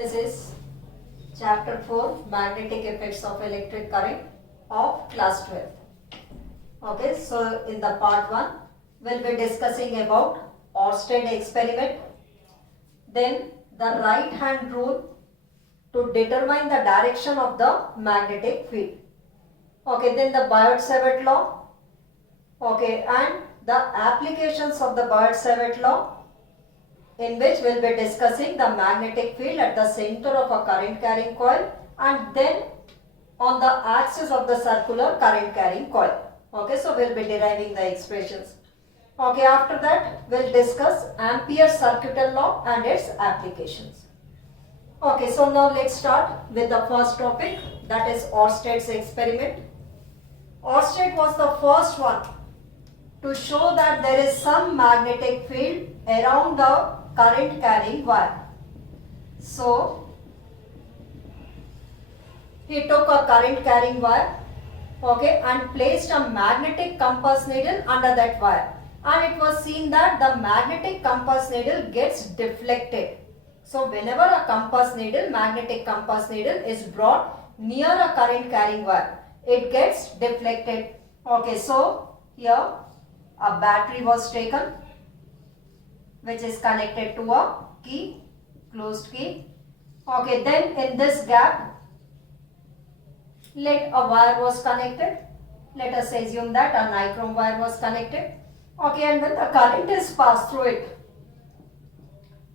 This is chapter 4 magnetic effects of electric current of class 12. Okay, so in the part 1 we'll be discussing about Oersted experiment, then the right hand rule to determine the direction of the magnetic field. Okay, then the Biot-Savart law, okay, and the applications of the Biot-Savart law, in which we'll be discussing the magnetic field at the center of a current carrying coil and then on the axis of the circular current carrying coil. Okay, so we'll be deriving the expressions. Okay, after that we'll discuss Ampere's circuital law and its applications. Okay, so now let's start with the first topic, that is Oersted's experiment. Oersted was the first one to show that there is some magnetic field around the current carrying wire. So he took a current carrying wire, okay, and placed a magnetic compass needle under that wire, and it was seen that the magnetic compass needle gets deflected. So whenever a magnetic compass needle is brought near a current carrying wire, it gets deflected. Okay, so here a battery was taken which is connected to a key, closed key. Okay, then in this gap, let a wire was connected. Let us assume that a nichrome wire was connected. Okay, and when the current is passed through it,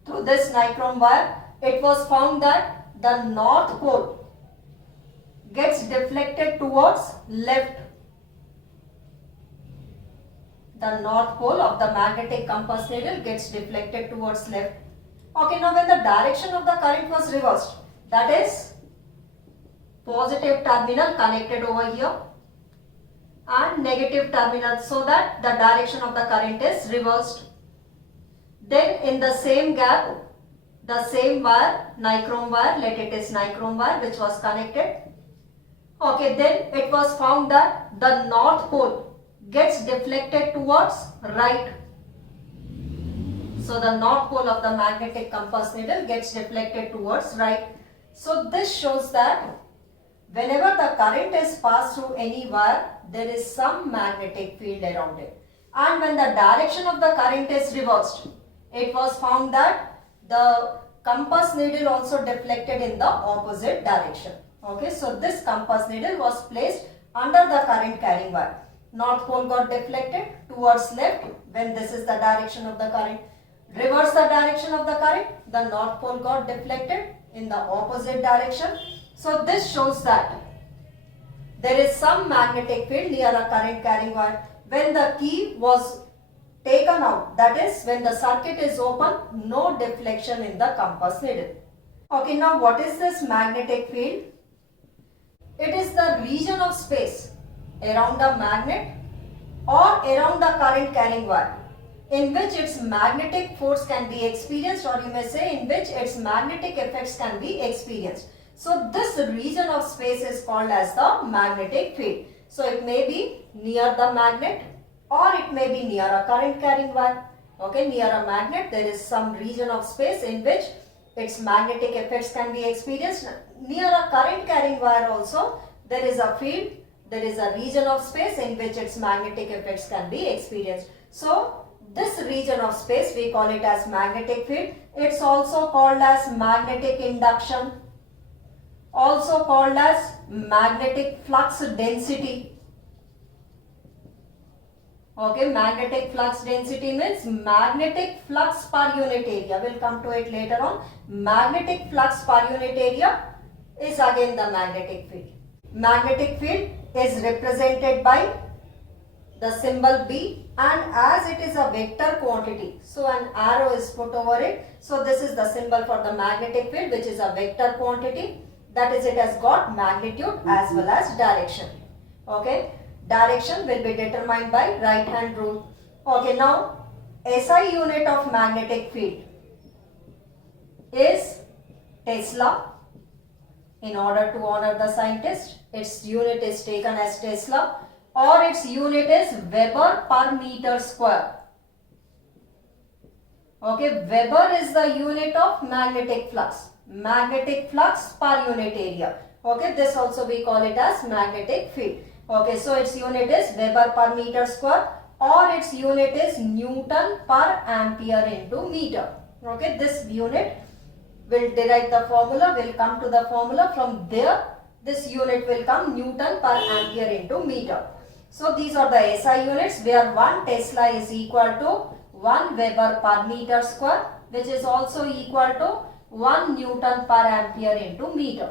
through this nichrome wire, it was found that the north pole gets deflected towards left. The north pole of the magnetic compass needle gets deflected towards left. Okay, now when the direction of the current was reversed, that is positive terminal connected over here and negative terminal, so that the direction of the current is reversed. Then in the same gap, the same wire, nichrome wire, let it is nichrome wire which was connected. Okay, then it was found that the north pole gets deflected towards right. So the north pole of the magnetic compass needle gets deflected towards right. So this shows that whenever the current is passed through any wire, there is some magnetic field around it. And when the direction of the current is reversed, it was found that the compass needle also deflected in the opposite direction. Okay, so this compass needle was placed under the current carrying wire. North pole got deflected towards left when this is the direction of the current. Reverse the direction of the current, the north pole got deflected in the opposite direction. So this shows that there is some magnetic field near a current carrying wire. When the key was taken out, that is when the circuit is open, no deflection in the compass needle. Okay, now what is this magnetic field? It is the region of space around a magnet or around the current carrying wire in which its magnetic force can be experienced, or you may say in which its magnetic effects can be experienced. So this region of space is called as the magnetic field. So it may be near the magnet or it may be near a current carrying wire. Okay, near a magnet there is some region of space in which its magnetic effects can be experienced. Near a current carrying wire also there is a field, there is a region of space in which its magnetic effects can be experienced. So this region of space we call it as magnetic field. It's also called as magnetic induction, also called as magnetic flux density. Okay, magnetic flux density means magnetic flux per unit area. We'll come to it later on. Magnetic flux per unit area is again the magnetic field. Magnetic field is represented by the symbol B, and as it is a vector quantity, so an arrow is put over it. So this is the symbol for the magnetic field, which is a vector quantity. That is, it has got magnitude as well as direction. Okay, direction will be determined by right hand rule. Okay, now SI unit of magnetic field is Tesla. In order to honor the scientist, its unit is taken as Tesla, or its unit is Weber per meter square. Okay, Weber is the unit of magnetic flux. magnetic flux per unit area. Okay, this also we call it as magnetic field. Okay, so its unit is Weber per meter square, or its unit is Newton per ampere into meter. Okay, this unit will derive the formula, will come to the formula. From there, this unit will come Newton per ampere into meter. So these are the SI units, where 1 Tesla is equal to 1 Weber per meter square, which is also equal to 1 Newton per ampere into meter.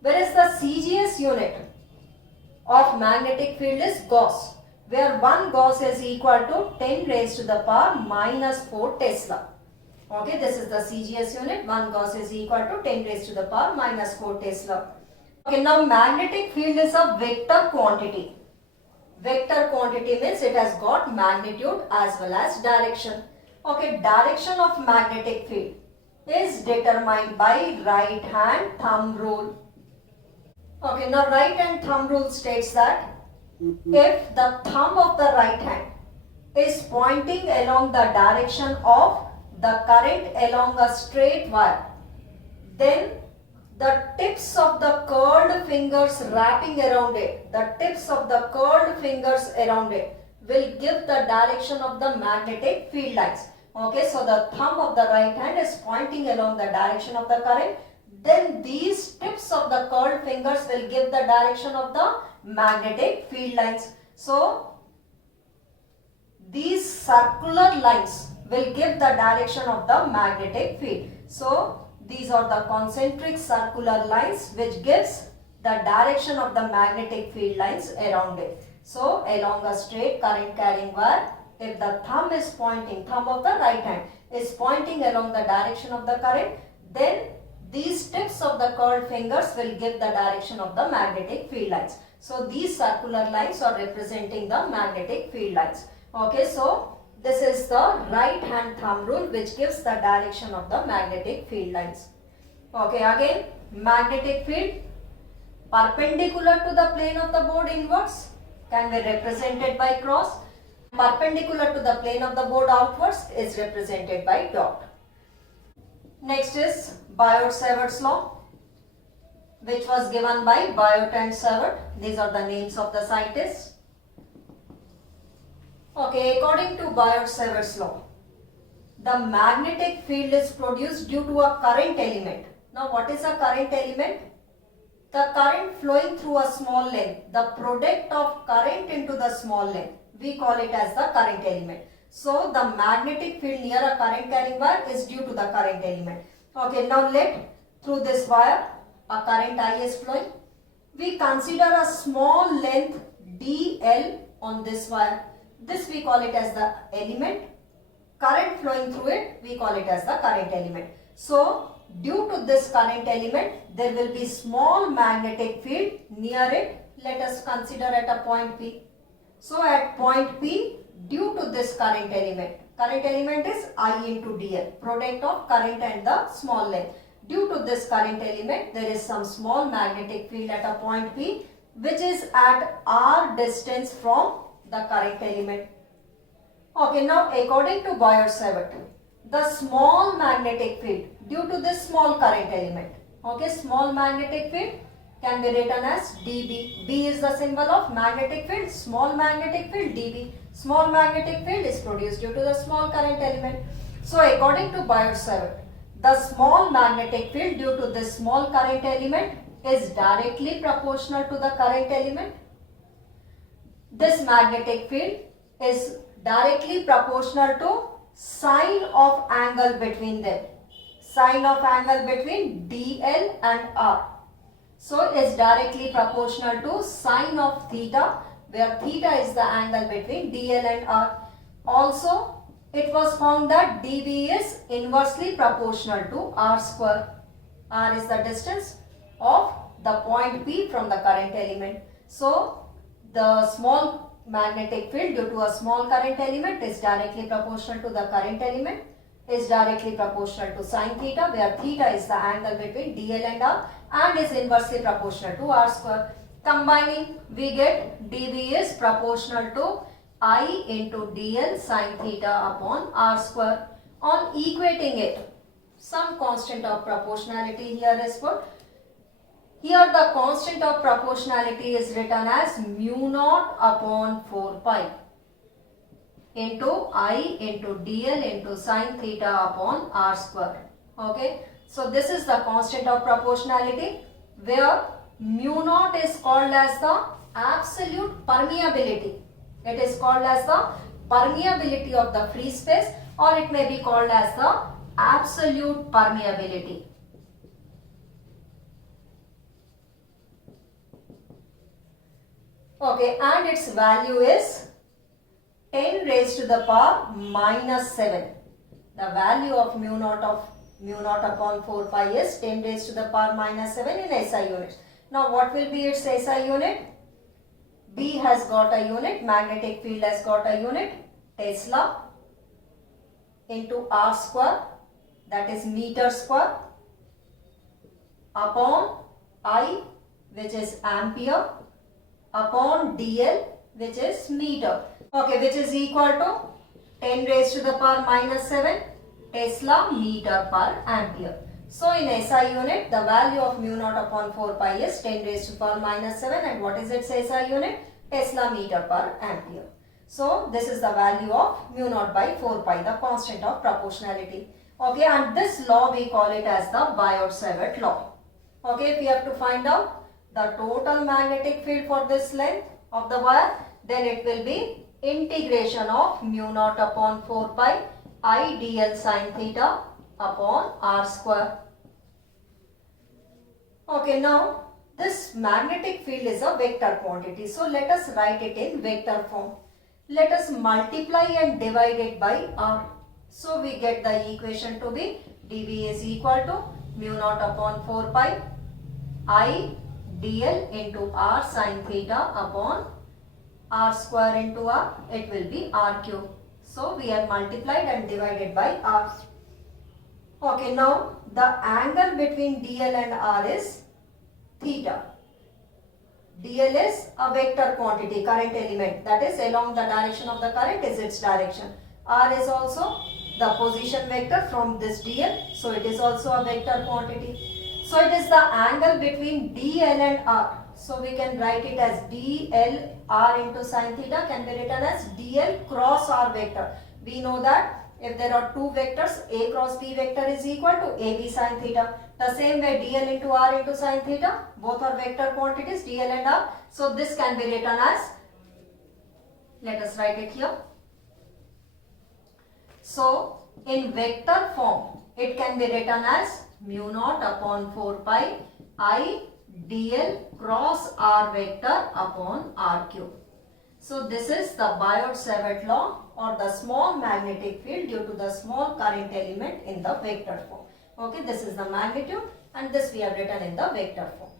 Whereas the CGS unit of magnetic field is Gauss, where 1 Gauss is equal to 10 raised to the power minus 4 Tesla. Okay, this is the CGS unit. 1 Gauss is equal to 10 raised to the power minus 4 Tesla. Okay, now magnetic field is a vector quantity. Vector quantity means it has got magnitude as well as direction. Okay, direction of magnetic field is determined by right hand thumb rule. Okay, now right hand thumb rule states that if the thumb of the right hand is pointing along the direction of the current along a straight wire, then the tips of the curled fingers wrapping around it, the tips of the curled fingers around it will give the direction of the magnetic field lines. Okay, so the thumb of the right hand is pointing along the direction of the current. Then these tips of the curled fingers will give the direction of the magnetic field lines. So these circular lines will give the direction of the magnetic field. So these are the concentric circular lines which gives the direction of the magnetic field lines around it. So along a straight current carrying wire, if the thumb is pointing, thumb of the right hand is pointing along the direction of the current, then these tips of the curled fingers will give the direction of the magnetic field lines. So these circular lines are representing the magnetic field lines. Okay, so this is the right hand thumb rule which gives the direction of the magnetic field lines. Okay, again magnetic field perpendicular to the plane of the board inwards can be represented by cross. Perpendicular to the plane of the board outwards is represented by dot. Next is Biot-Savart's law, which was given by Biot and Savart. These are the names of the scientists. Okay, according to Biot-Savart's law, the magnetic field is produced due to a current element. Now, what is a current element? The current flowing through a small length, the product of current into the small length, we call it as the current element. So, the magnetic field near a current carrying wire is due to the current element. Okay, now let through this wire a current I is flowing. We consider a small length dl on this wire. This we call it as the element. Current flowing through it, we call it as the current element. So, due to this current element, there will be small magnetic field near it. Let us consider at a point P. So, at point P, due to this current element is I into dl, product of current and the small length. Due to this current element, there is some small magnetic field at a point P, which is at r distance from the current element. Okay, now according to Biot-Savart, the small magnetic field due to this small current element, okay, small magnetic field can be written as dB. B is the symbol of magnetic field, small magnetic field dB. Small magnetic field is produced due to the small current element. So according to Biot-Savart, the small magnetic field due to this small current element is directly proportional to the current element. This magnetic field is directly proportional to sine of angle between them. Sine of angle between dl and r. So is directly proportional to sine of theta, where theta is the angle between dl and r. Also, it was found that dB is inversely proportional to r square. R is the distance of the point P from the current element. So, the small magnetic field due to a small current element is directly proportional to the current element, is directly proportional to sine theta, where theta is the angle between dl and r, and is inversely proportional to r square. Combining, we get dB is proportional to I into dl sine theta upon r square. On equating it, some constant of proportionality here is put. Here the constant of proportionality is written as mu naught upon 4 pi into I into dl into sine theta upon r square. Okay. So this is the constant of proportionality, where mu naught is called as the absolute permeability. It is called as the permeability of the free space, or it may be called as the absolute permeability. Okay, and its value is 10 raised to the power minus 7. The value of mu naught upon 4 pi is 10 raised to the power minus 7 in SI units. Now what will be its SI unit? B has got a unit, magnetic field has got a unit, Tesla into R square, that is meter square, upon I, which is ampere, upon dl, which is meter. Okay, which is equal to 10 raised to the power minus 7 Tesla meter per ampere. So in SI unit, the value of mu naught upon 4 pi is 10 raised to the power minus 7, and what is its SI unit? Tesla meter per ampere. So this is the value of mu naught by 4 pi, the constant of proportionality. Okay, and this law we call it as the Biot-Savart law. Okay, if we have to find out the total magnetic field for this length of the wire, then it will be integration of mu naught upon 4 pi I dl sine theta upon r square. Okay, now this magnetic field is a vector quantity. So let us write it in vector form. Let us multiply and divide it by r. So we get the equation to be dV is equal to mu naught upon 4 pi I dl into r sine theta upon r square into r. It will be r cube. So we have multiplied and divided by r. Okay, now the angle between dl and r is theta. dl is a vector quantity, current element, that is along the direction of the current is its direction. R is also the position vector from this dl, so it is also a vector quantity. So it is the angle between dl and r. So we can write it as dl r into sine theta can be written as dl cross r vector. We know that if there are two vectors, a cross b vector is equal to ab sine theta. The same way dl into r into sine theta, both are vector quantities, dl and r. So this can be written as, let us write it here. So in vector form, it can be written as mu naught upon 4 pi I dl cross r vector upon r cube. So this is the Biot-Savart law, or the small magnetic field due to the small current element in the vector form. Okay, this is the magnitude, and this we have written in the vector form.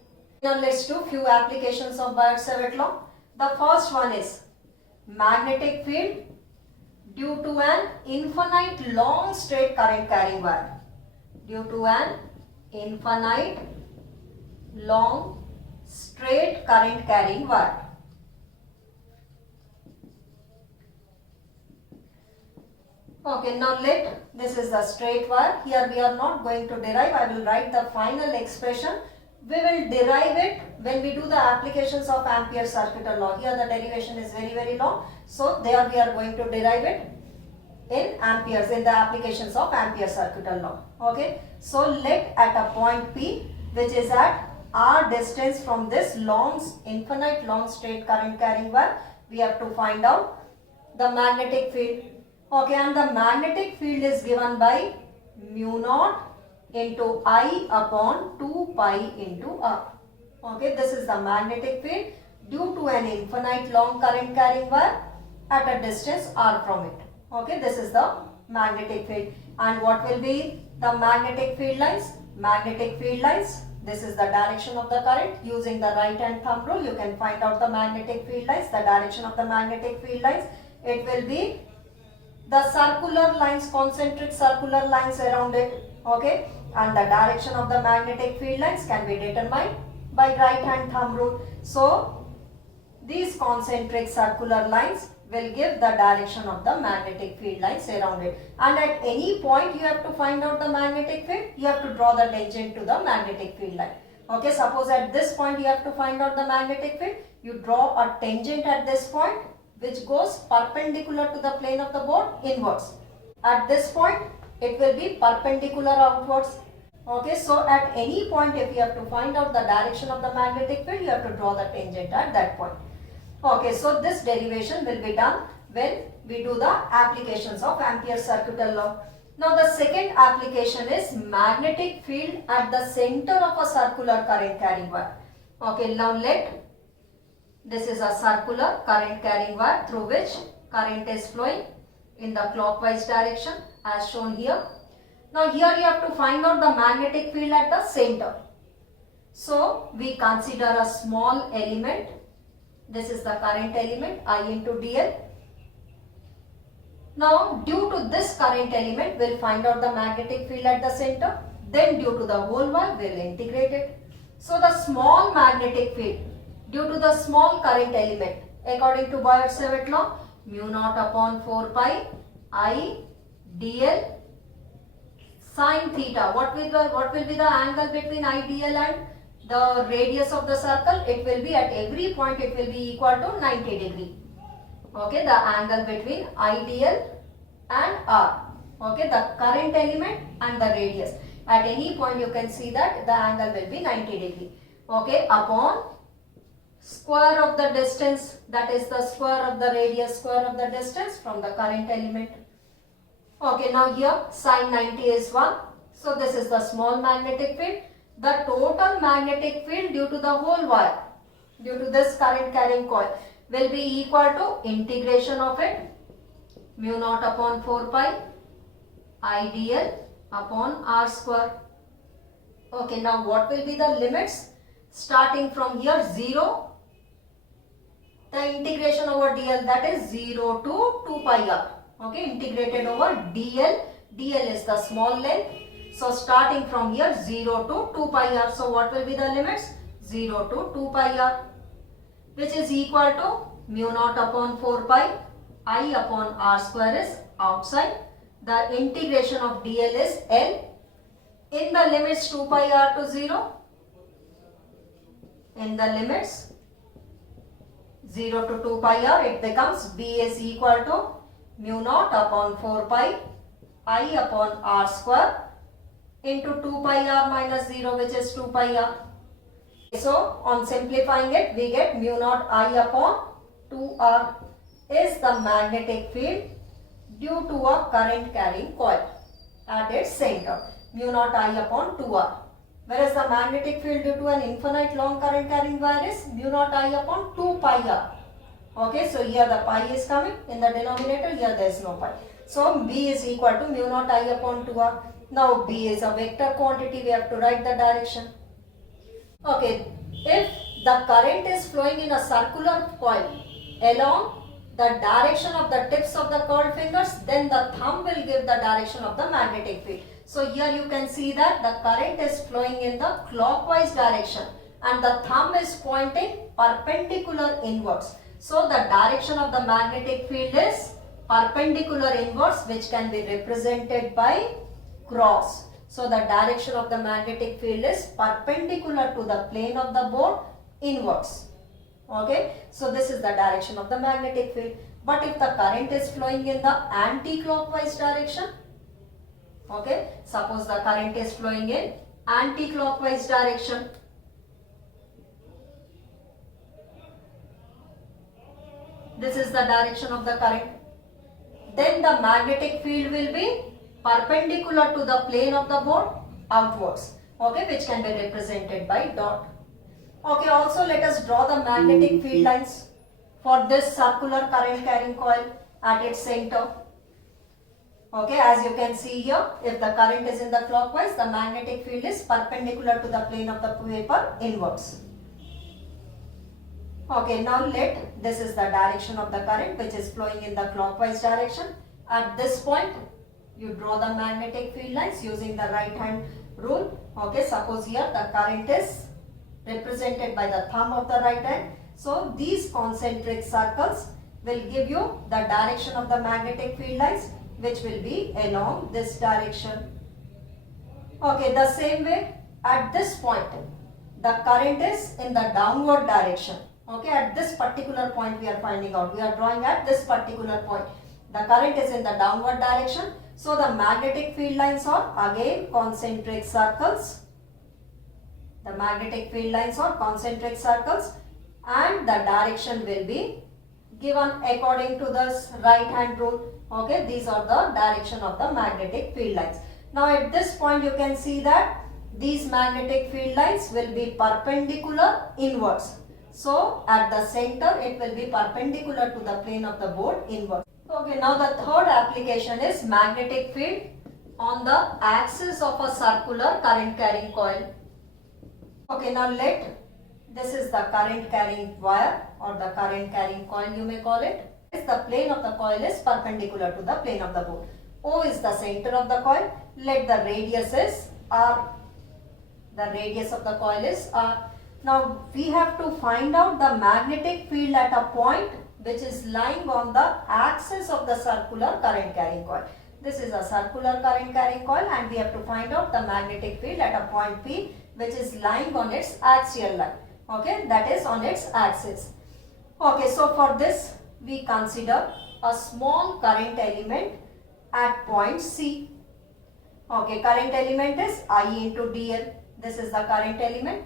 Now let's do few applications of Biot-Savart law. The first one is magnetic field due to an infinite long straight current carrying wire. Due to an infinite long straight current carrying wire. Okay, now this is the straight wire. Here we are not going to derive. I will write the final expression. We will derive it when we do the applications of Ampere's circular law. Here the derivation is very long. So there we are going to derive it in Ampere's, in the applications of Ampere's circular law. Okay. So let at a point P, which is at r distance from this infinite long straight current carrying wire, we have to find out the magnetic field. Okay, and the magnetic field is given by mu naught into I upon 2 pi into r. Okay, this is the magnetic field due to an infinite long current carrying wire at a distance r from it. Okay, this is the magnetic field. And what will be the magnetic field lines? Magnetic field lines, this is the direction of the current. Using the right hand thumb rule, you can find out the magnetic field lines, the direction of the magnetic field lines. It will be the circular lines, concentric circular lines around it. Okay, and the direction of the magnetic field lines can be determined by right hand thumb rule. So these concentric circular lines will give the direction of the magnetic field lines around it. And at any point you have to find out the magnetic field, you have to draw the tangent to the magnetic field line. Okay, suppose at this point you have to find out the magnetic field, you draw a tangent at this point which goes perpendicular to the plane of the board inwards. At this point it will be perpendicular outwards. Okay, so at any point if you have to find out the direction of the magnetic field, you have to draw the tangent at that point. Okay, so this derivation will be done when we do the applications of Ampere's circuital law. Now the second application is magnetic field at the center of a circular current carrying wire. Okay, now this is a circular current carrying wire through which current is flowing in the clockwise direction as shown here. Now here you have to find out the magnetic field at the center. So we consider a small element. This is the current element I into dl. Now due to this current element we will find out the magnetic field at the center. Then due to the whole wire we will integrate it. So the small magnetic field due to the small current element according to Biot-Savart law, mu naught upon 4 pi I dl sin theta. What will be the angle between I dl and the radius of the circle? It will be at every point it will be equal to 90 degree. Okay, the angle between I dl and r. Okay, the current element and the radius. At any point you can see that the angle will be 90 degree. Okay, upon square of the distance, that is the square of the radius, square of the distance from the current element. Okay, now here sin 90 is 1. So this is the small magnetic field. The total magnetic field due to the whole wire, due to this current carrying coil, will be equal to integration of it mu naught upon 4 pi I dl upon r square. Okay, now what will be the limits? Starting from here 0, the integration over dl, that is 0 to 2 pi r. Okay, integrated over dl. dl is the small length. So starting from here 0 to 2 pi r. So what will be the limits? 0 to 2 pi r, which is equal to mu naught upon 4 pi I upon r square is outside. The integration of dl is L. In the limits 2 pi r to 0, in the limits 0 to 2 pi r, it becomes B is equal to mu naught upon 4 pi I upon r square into 2 pi r minus 0, which is 2 pi r. So on simplifying it, we get mu naught I upon 2r is the magnetic field due to a current carrying coil at its center, mu naught I upon 2r. Whereas the magnetic field due to an infinite long current carrying wire is mu naught I upon 2 pi r. Okay, so here the pi is coming in the denominator, here there is no pi. So B is equal to mu naught I upon 2r. Now B is a vector quantity, we have to write the direction. Okay, if the current is flowing in a circular coil along the direction of the tips of the curled fingers, then the thumb will give the direction of the magnetic field. So here you can see that the current is flowing in the clockwise direction and the thumb is pointing perpendicular inwards. So the direction of the magnetic field is perpendicular inwards, which can be represented by cross. So the direction of the magnetic field is perpendicular to the plane of the board inwards. Okay, so this is the direction of the magnetic field. But if the current is flowing in the anti-clockwise direction, okay, suppose the current is flowing in anti-clockwise direction, this is the direction of the current, then the magnetic field will be perpendicular to the plane of the board outwards, okay, which can be represented by dot. Okay, also let us draw the magnetic field lines for this circular current carrying coil at its center. Okay, as you can see here, if the current is in the clockwise, the magnetic field is perpendicular to the plane of the paper inwards. Okay, now this is the direction of the current which is flowing in the clockwise direction. At this point, you draw the magnetic field lines using the right hand rule. Okay, suppose here the current is represented by the thumb of the right hand. So these concentric circles will give you the direction of the magnetic field lines, which will be along this direction. Okay, the same way at this point, the current is in the downward direction. Okay, at this particular point we are finding out. We are drawing at this particular point. The current is in the downward direction. So the magnetic field lines are again concentric circles. The magnetic field lines are concentric circles, and the direction will be given according to this right hand rule. Okay, these are the direction of the magnetic field lines. Now at this point you can see that these magnetic field lines will be perpendicular inwards. So at the center it will be perpendicular to the plane of the board inwards. Okay, now the third application is magnetic field on the axis of a circular current carrying coil. Okay, now this is the current carrying wire or the current carrying coil, you may call it. The plane of the coil is perpendicular to the plane of the board. O is the center of the coil. Let the radius is R. The radius of the coil is R. Now we have to find out the magnetic field at a point which is lying on the axis of the circular current carrying coil. This is a circular current carrying coil, and we have to find out the magnetic field at a point P which is lying on its axial line. Okay, that is on its axis. Okay, so for this we consider a small current element at point C. Okay, current element is I into dl. This is the current element.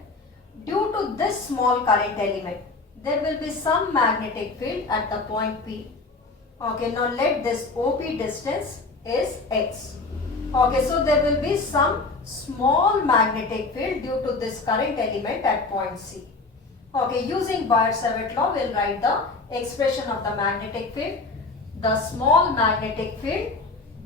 Due to this small current element, there will be some magnetic field at the point P. Okay, now let this OP distance is x. Okay, so there will be some small magnetic field due to this current element at point C. Okay, using Biot-Savart law, we will write the expression of the magnetic field. The small magnetic field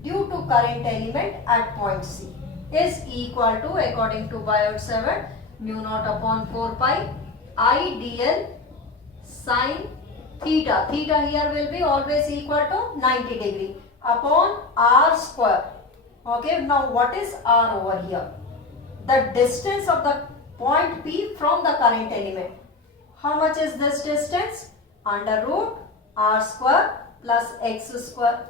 due to current element at point C is equal to, according to Biot-Savart, mu naught upon 4 pi I dl sin theta. Theta here will be always equal to 90 degree upon r square. Okay, now what is r over here? The distance of the point P from the current element. How much is this distance? Under root r square plus x square.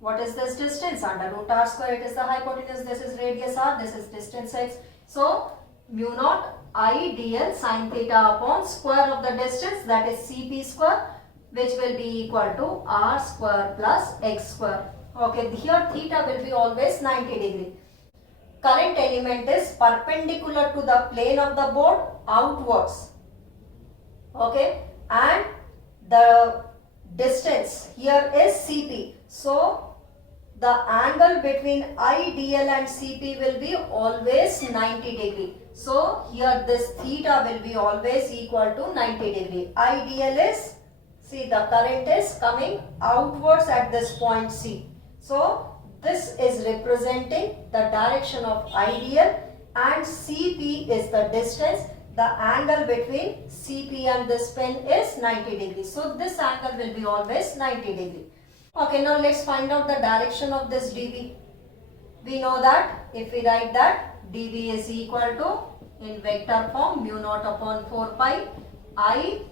What is this distance? Under root r square. It is the hypotenuse. This is radius r. This is distance x. So mu naught I dl sin theta upon square of the distance, that is Cp square, which will be equal to r square plus x square. Okay, here theta will be always 90 degree. Current element is perpendicular to the plane of the board outwards. Okay, and the distance here is Cp. So the angle between IDL and Cp will be always 90 degree. So here this theta will be always equal to 90 degree. IDL is, see, the current is coming outwards at this point C. So this is representing the direction of IDL, and Cp is the distance. The angle between Cp and this pin is 90 degree. So this angle will be always 90 degree. Okay, now let's find out the direction of this dV. We know that if we write that dV is equal to, in vector form, mu naught upon 4 pi I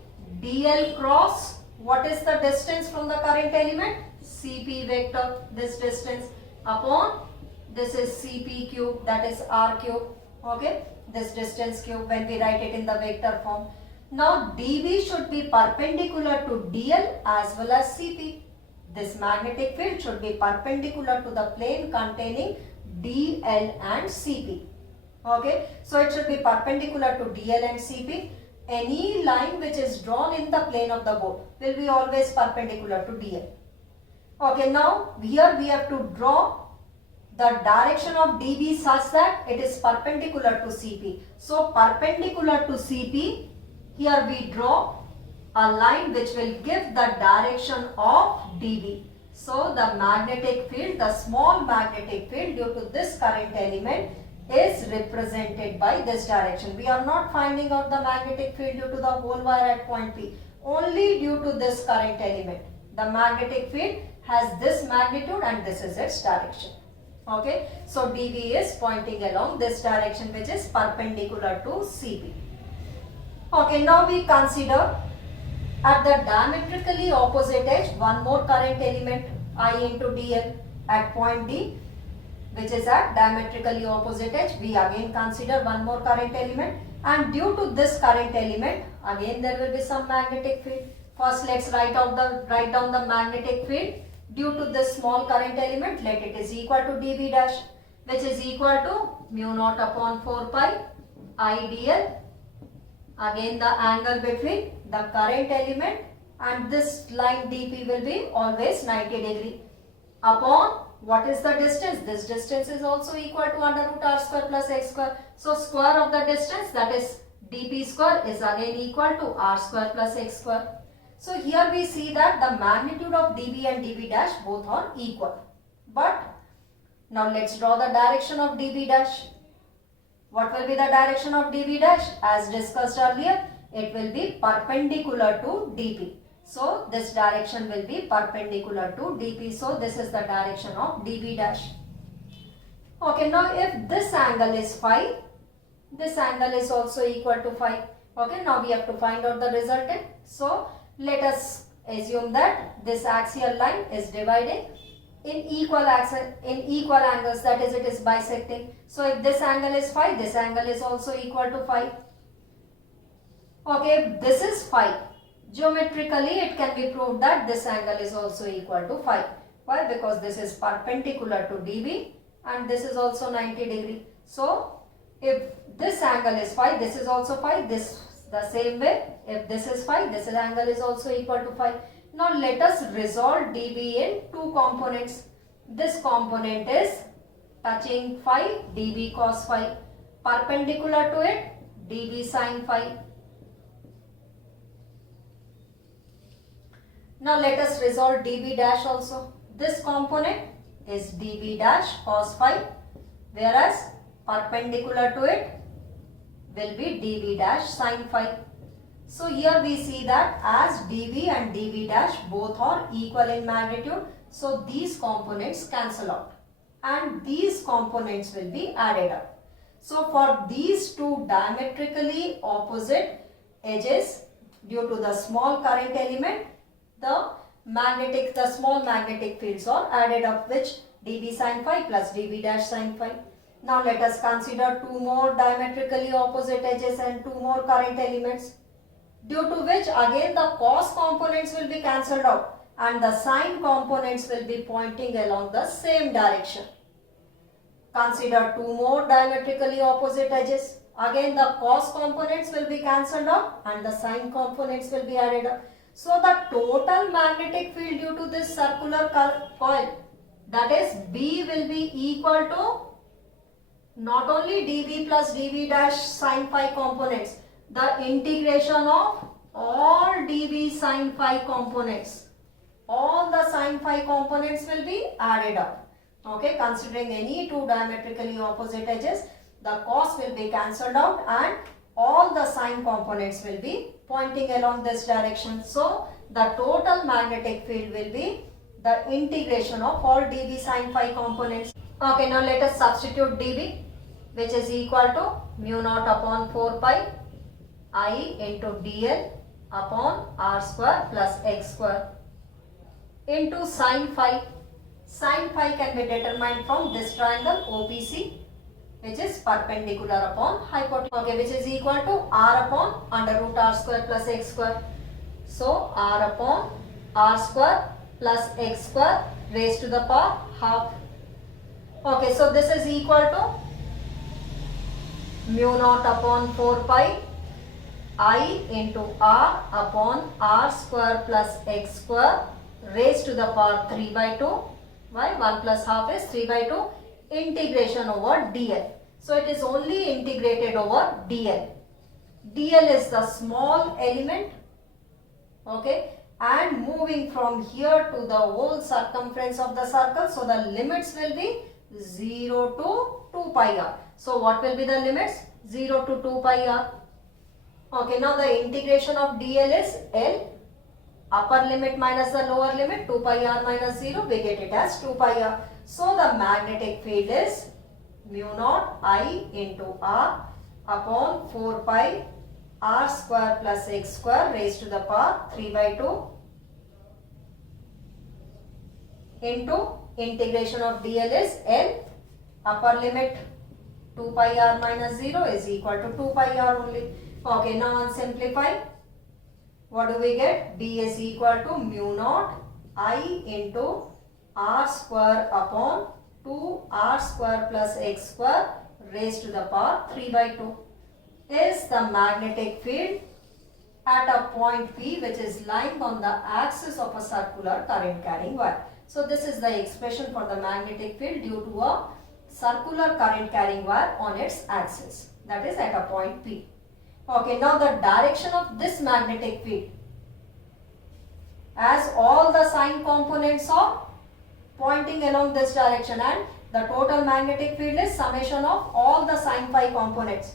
dl cross, what is the distance from the current element? Cp vector, this distance, upon, this is Cp cube, that is r cube. Okay, this distance cube when we write it in the vector form. Now dV should be perpendicular to dl as well as Cp. This magnetic field should be perpendicular to the plane containing dl and Cp. Okay, so it should be perpendicular to dl and Cp. Any line which is drawn in the plane of the board will be always perpendicular to dl. Okay, now here we have to draw the direction of dV such that it is perpendicular to Cp. So perpendicular to Cp, here we draw a line which will give the direction of dV. So the magnetic field, the small magnetic field due to this current element is represented by this direction. We are not finding out the magnetic field due to the whole wire at point P, only due to this current element. The magnetic field has this magnitude and this is its direction. Okay, so dV is pointing along this direction which is perpendicular to Cp. Okay, now we consider At the diametrically opposite edge, one more current element I into dl at point D, which is at diametrically opposite edge. We again consider one more current element, and due to this current element, again there will be some magnetic field. First, let's write down the magnetic field. Due to this small current element, let it is equal to dB dash, which is equal to mu naught upon 4 pi I dl. Again the angle between the current element and this line dp will be always 90 degree upon what is the distance? This distance is also equal to under root r square plus x square. So square of the distance, that is dp square, is again equal to r square plus x square. So here we see that the magnitude of dB and dB dash both are equal. But now let's draw the direction of dB dash. What will be the direction of dB dash? As discussed earlier, it will be perpendicular to dP. So this direction will be perpendicular to dP. So this is the direction of dB dash. Okay, now if this angle is phi, this angle is also equal to phi. Okay, now we have to find out the resultant. So let us assume that this axial line is dividing in equal angles, that is, it is bisecting. So if this angle is phi, this angle is also equal to phi. Okay, this is phi. Geometrically it can be proved that this angle is also equal to phi. Why? Because this is perpendicular to dB and this is also 90 degree. So if this angle is phi, this is also phi, this the same way. If this is phi, this angle is also equal to phi. Now let us resolve dB in two components. This component is touching phi, dB cos phi. Perpendicular to it, dB sin phi. Now let us resolve dB dash also. This component is dB dash cos phi, whereas perpendicular to it will be dB dash sin phi. So here we see that as dV and dV dash both are equal in magnitude, so these components cancel out and these components will be added up. So for these two diametrically opposite edges, due to the small current element, the small magnetic fields are added up, which dB sin phi plus dB dash sin phi. Now let us consider two more diametrically opposite edges and two more current elements, due to which again the cos components will be cancelled out and the sine components will be pointing along the same direction. Consider two more diametrically opposite edges. Again the cos components will be cancelled out and the sine components will be added up. So the total magnetic field due to this circular coil, that is B, will be equal to not only dV plus dV dash sin phi components, the integration of all dV sin phi components. All the sin phi components will be added up. Okay, considering any two diametrically opposite edges, the cos will be cancelled out and all the sine components will be pointing along this direction. So the total magnetic field will be the integration of all dV sin phi components. Okay, now let us substitute dV, which is equal to mu naught upon 4 pi I into dl upon r square plus x square into sin phi. Sin phi can be determined from this triangle OPC, which is perpendicular upon hypotenuse, okay, which is equal to r upon under root r square plus x square. So r upon r square plus x square raised to the power half. Okay, so this is equal to mu naught upon 4 pi I into r upon r square plus x square raised to the power 3 by 2. Why? 1 plus half is 3 by 2 integration over dl. So it is only integrated over dl. dl is the small element, okay, and moving from here to the whole circumference of the circle. So the limits will be 0 to 2 pi r. So what will be the limits? 0 to 2 pi r. Okay, now the integration of dl is L, upper limit minus the lower limit, 2 pi r minus 0, we get it as 2 pi r. So the magnetic field is mu naught I into r upon 4 pi r square plus x square raised to the power 3 by 2 into integration of dl is L upper limit 2 pi r minus 0 is equal to 2 pi r only. Okay, now on simplify, what do we get? B is equal to mu naught I into r square upon 2 r square plus x square raised to the power 3 by 2 is the magnetic field at a point P which is lying on the axis of a circular current carrying wire. So this is the expression for the magnetic field due to a circular current carrying wire on its axis, that is at a point P. Okay, now the direction of this magnetic field, as all the sign components are pointing along this direction and the total magnetic field is summation of all the sin phi components.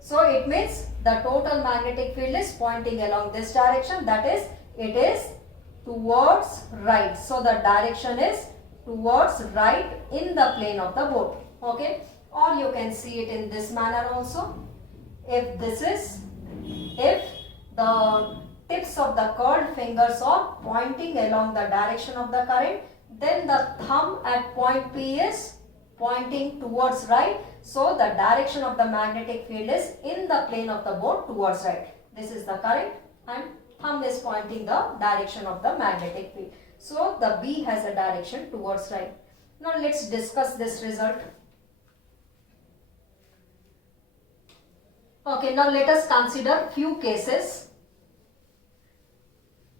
So it means the total magnetic field is pointing along this direction, that is it is towards right. So the direction is towards right in the plane of the board. Okay, or you can see it in this manner also. If the tips of the curled fingers are pointing along the direction of the current, then the thumb at point P is pointing towards right. So the direction of the magnetic field is in the plane of the board towards right. This is the current and thumb is pointing the direction of the magnetic field. So the B has a direction towards right. Now let's discuss this result. Okay, now let us consider few cases.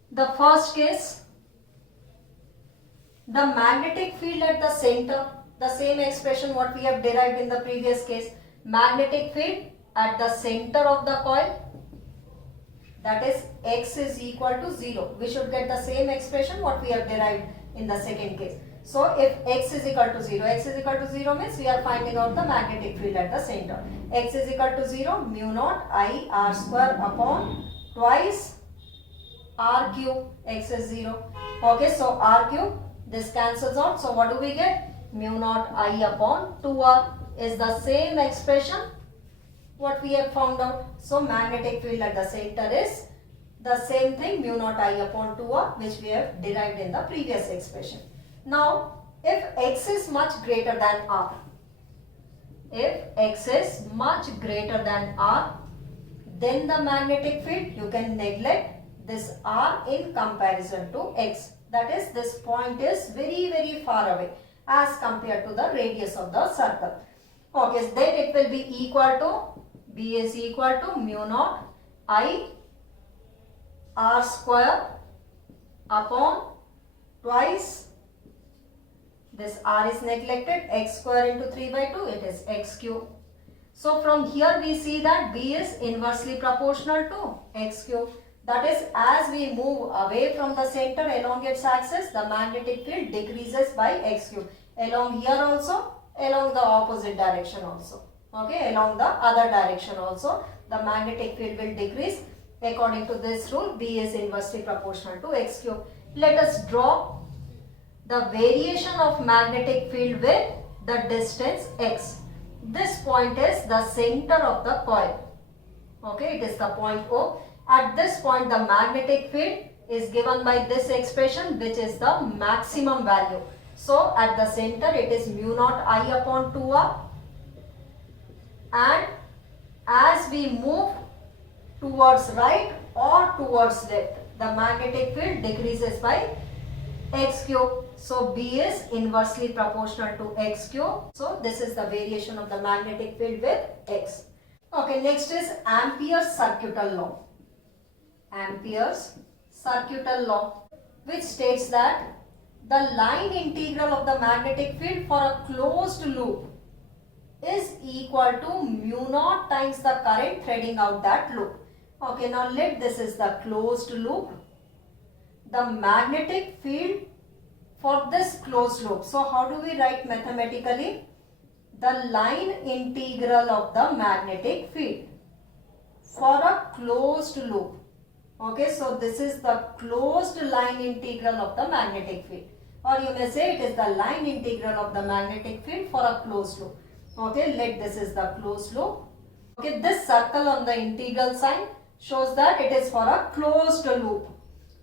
The first case, the magnetic field at the center, the same expression what we have derived in the previous case, magnetic field at the center of the coil, that is x is equal to 0. We should get the same expression what we have derived in the second case. So if x is equal to 0 means we are finding out the magnetic field at the center. X is equal to 0, mu naught I r square upon twice r cube, x is 0. Okay, so r cube, this cancels out. So what do we get? Mu naught I upon 2r is the same expression what we have found out. So magnetic field at the center is the same thing, mu naught I upon 2r, which we have derived in the previous expression. Now if x is much greater than r, if x is much greater than r, then the magnetic field, you can neglect this r in comparison to x. That is, this point is very far away as compared to the radius of the circle. Okay, so then it will be equal to, B is equal to mu naught I r square upon twice, this r is neglected, x square into 3 by 2, it is x cube. So from here we see that B is inversely proportional to x cube. That is, as we move away from the center along its axis, the magnetic field decreases by x cube. Along here also, along the opposite direction also. Okay, along the other direction also, the magnetic field will decrease. According to this rule, B is inversely proportional to x cube. Let us draw the variation of magnetic field with the distance x. This point is the center of the coil. Okay, it is the point O. At this point, the magnetic field is given by this expression, which is the maximum value. So at the center it is mu naught I upon 2r, and as we move towards right or towards left, the magnetic field decreases by x cube. So B is inversely proportional to x cube. So this is the variation of the magnetic field with x. Okay, next is Ampere's circuital law. Ampere's circuital law, which states that the line integral of the magnetic field for a closed loop is equal to mu naught times the current threading out that loop. Okay, now let this is the closed loop. The magnetic field for this closed loop. So how do we write mathematically? The line integral of the magnetic field for a closed loop. Okay, so this is the closed line integral of the magnetic field, or you may say it is the line integral of the magnetic field for a closed loop. Okay, let this is the closed loop. Okay, this circle on the integral sign shows that it is for a closed loop.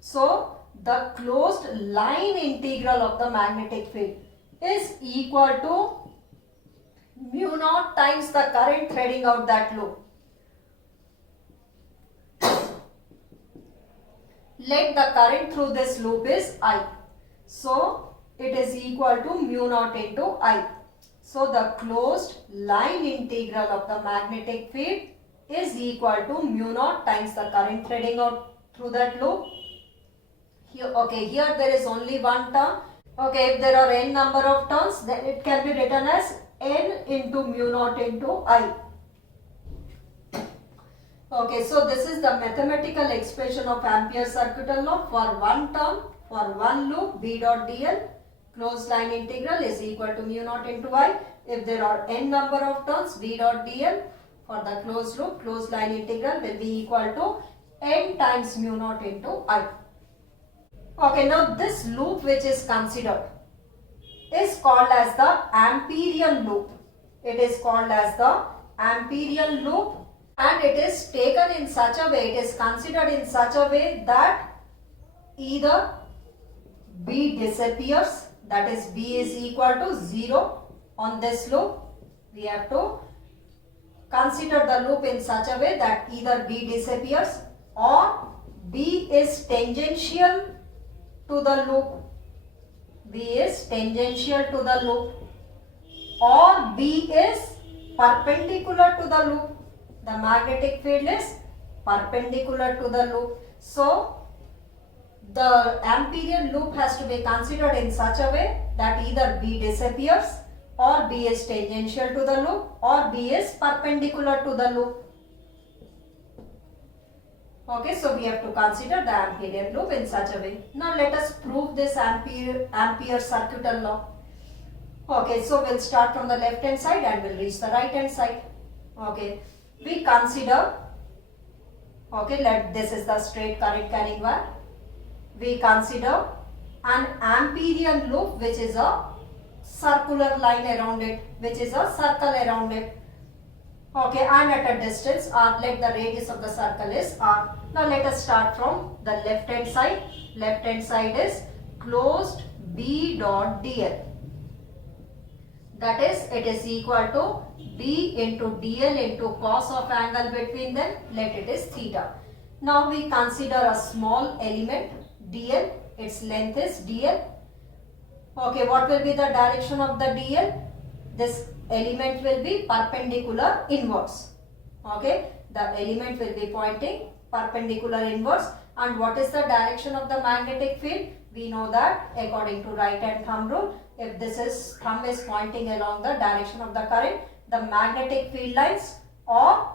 So the closed line integral of the magnetic field is equal to mu naught times the current threading out that loop. Let the current through this loop is I. So it is equal to mu naught into I. So the closed line integral of the magnetic field is equal to mu naught times the current threading out through that loop. Here there is only one term. Okay, if there are n number of terms, then it can be written as n into mu naught into I. Okay, so this is the mathematical expression of Ampere's circuital law for one term, for one loop, B dot dl, closed line integral is equal to mu naught into I. If there are n number of terms, B dot dl for the closed loop, closed line integral will be equal to n times mu naught into I. Okay, now this loop which is considered is called as the Amperian loop. It is called as the Amperian loop, and it is taken in such a way, it is considered in such a way that either B disappears, that is B is equal to 0 on this loop. We have to consider the loop in such a way that either B disappears or B is tangential to the loop. B is tangential to the loop, or B is perpendicular to the loop. The magnetic field is perpendicular to the loop. So the Amperian loop has to be considered in such a way that either B disappears or B is tangential to the loop or B is perpendicular to the loop. Okay, so we have to consider the Amperian loop in such a way. Now let us prove this Ampere's circuital law. Okay, so we'll start from the left hand side and we'll reach the right hand side. Okay, we consider, this is the straight current carrying wire. We consider an Amperian loop which is a circular line around it, which is a circle around it. Okay, and at a distance r, let the radius of the circle is r. Now let us start from the left hand side. Left hand side is closed B dot dl. That is, it is equal to B into dl into cos of angle between them. Let it is theta. Now we consider a small element dl. Its length is dl. Okay, what will be the direction of the dl? This element will be perpendicular inwards. Okay, the element will be pointing perpendicular inwards. And what is the direction of the magnetic field? We know that according to right hand thumb rule, if thumb is pointing along the direction of the current, the magnetic field lines or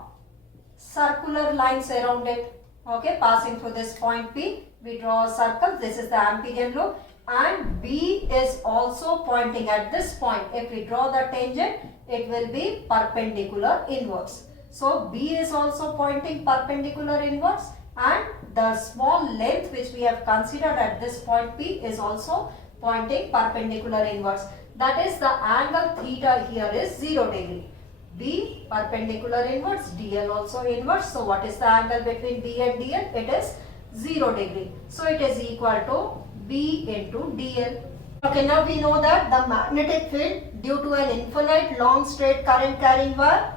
circular lines around it, okay, passing through this point P, we draw a circle. This is the Amperian loop, and B is also pointing at this point. If we draw the tangent, it will be perpendicular inwards. So B is also pointing perpendicular inwards, and the small length which we have considered at this point P is also pointing perpendicular inwards. That is, the angle theta here is 0 degree. B perpendicular inwards, dl also inwards. So what is the angle between B and dl? It is 0 degree. So it is equal to B into dl. Okay, now we know that the magnetic field due to an infinite long straight current carrying wire,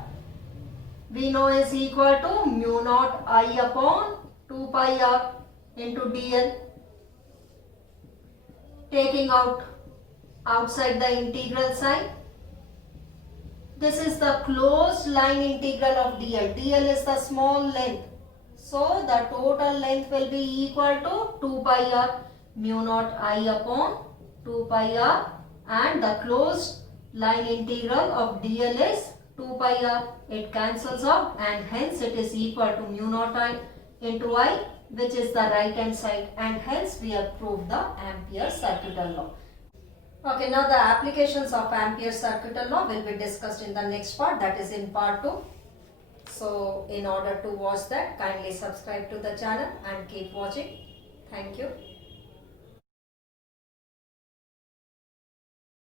we know is equal to mu naught I upon 2 pi r into dl. Taking out outside the integral sign, this is the closed line integral of dl. dl is the small length. So the total length will be equal to 2 pi r, mu naught I upon 2 pi r, and the closed line integral of dl is 2 pi r. It cancels out, and hence it is equal to mu naught I into I, which is the right hand side, and hence we have proved the Ampere's circuital law. Okay, now the applications of Ampere's circuital law will be discussed in the next part, that is in part 2. So in order to watch that, kindly subscribe to the channel and keep watching. Thank you.